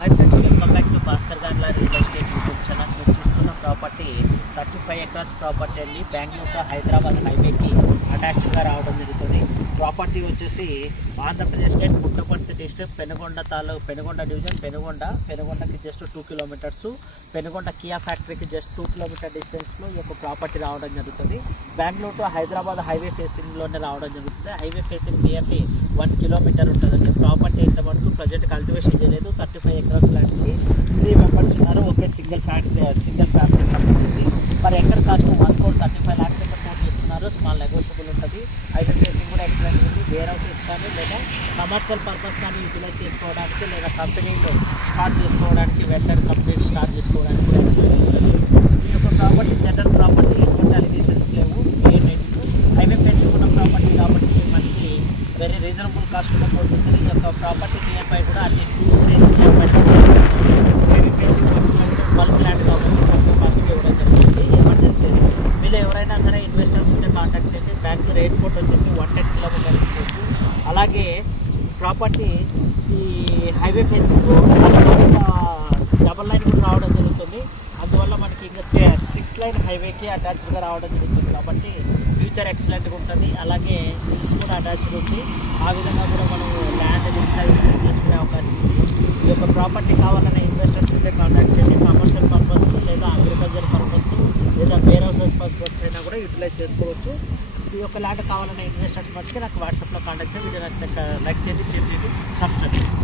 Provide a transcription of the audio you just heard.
Hi friends, welcome back to Bhaskar Garla real estate YouTube channel. మీరు చూస్తున్న property 35 acres property అండి. Bengaluru to Hyderabad హైవేకి అటాచ్డ్గా రావడం జరుగుతుంది. ప్రాపర్టీ వచ్చేసి Andhra Pradesh state Puttaparthi district Penukonda division పెనుగొండకి జస్ట్ 2 కిలోమీటర్స్, పెనుగొండ కియా ఫ్యాక్టరీకి జస్ట్ 2 కిలోమీటర్ డిస్టెన్స్లో ఈ యొక్క ప్రాపర్టీ రావడం జరుగుతుంది. బెంగళూరు టు హైదరాబాద్ హైవే ఫేసింగ్లోనే రావడం జరుగుతుంది. హైవే ఫేసింగ్ నియర్లీ 1 కిలోమీటర్ ఉంటుందండి. ప్రాపర్టీ ఇంతవరకు ప్రజెంట్ కల్టివేషన్ చేయలేదు. 35 ఎకర్స్ ల్యాండ్కి 3 మెంబర్స్ ఉన్నారు. ఒకే సింగిల్ ఫ్యామిలీ సంబంధించి per acre cost 1,35 lakhs quote చేస్తున్నారు. స్మాల్ నెగోషియబుల్ ఉంటుంది. హైవే ఫేసింగ్ కూడా ఎక్సలెంట్ ఉంది. వేర్ హౌసెస్ కానీ లేదా కమర్షియల్ పర్పస్ కానీ యూటిలైజ్ చేసుకోవడానికి లేదా కంపెనీలో స్టార్ట్ చేసుకోవడానికి వెంటనే కంప్లీట్ స్టార్ట్ చేసుకోవడానికి ఈ యొక్క ప్రాపర్టీ జనరల్ ప్రాపర్టీ ఎటువంటి అలిగేషన్స్ లేవు. హైవే ఫేసింగ్ ఉన్న ప్రాపర్టీ కాబట్టి మనకి వెరీ రీజనబుల్ కాస్ట్లో పోతుంది. ఈ యొక్క ప్రాపర్టీ నియర్ బై కూడా అన్ని హైవే ఫేసింగ్ బల్క్ ల్యాండ్ కాబట్టి మనకి ఇవ్వడం జరుగుతుంది. ఎమర్జెన్సీ మీరు ఎవరైనా సరే ఇన్వెస్టర్స్ ఉంటే కాంటాక్ట్ చేసి. బెంగళూరు ఎయిర్పోర్ట్ వచ్చేసి 110 కిలోమీటర్స్ వచ్చి, అలాగే ప్రాపర్టీ ఈ హైవే ఫేసింగ్ డబల్ లైన్ కూడా రావడం జరుగుతుంది. అందువల్ల మనకి ఇంకా 6 లైన్ హైవేకి అటాచ్డ్గా రావడం జరుగుతుంది కాబట్టి ఫ్యూచర్ ఎక్సలెంట్గా ఉంటుంది. అలాగే హిల్స్ కూడా అటాచ్డ్ ఉంది. ఆ విధంగా కూడా మనం ల్యాండ్ యూటిలైజేషన్ చేసుకునే అవకాశం ఉంది. ఈ యొక్క ప్రాపర్టీ కావాలనే ఇన్వెస్టర్స్ ఉంటే కాంటాక్ట్ చేసి కమర్షియల్ పర్పస్ లేదా అగ్రికల్చర్ పర్పస్ లేదా వేర్ హౌసెస్ పర్పస్ అయినా కూడా యూటిలైజ్ చేసుకోవచ్చు. ఈ యొక్క ల్యాండ్ కావాలనే ఇన్వెస్టర్స్ మధ్య నాకు వాట్సాప్లో కాంటాక్ట్ చేసి వీడియో లైక్ చేసి షేర్ చేసి సబ్స్క్రైబ్ చేసి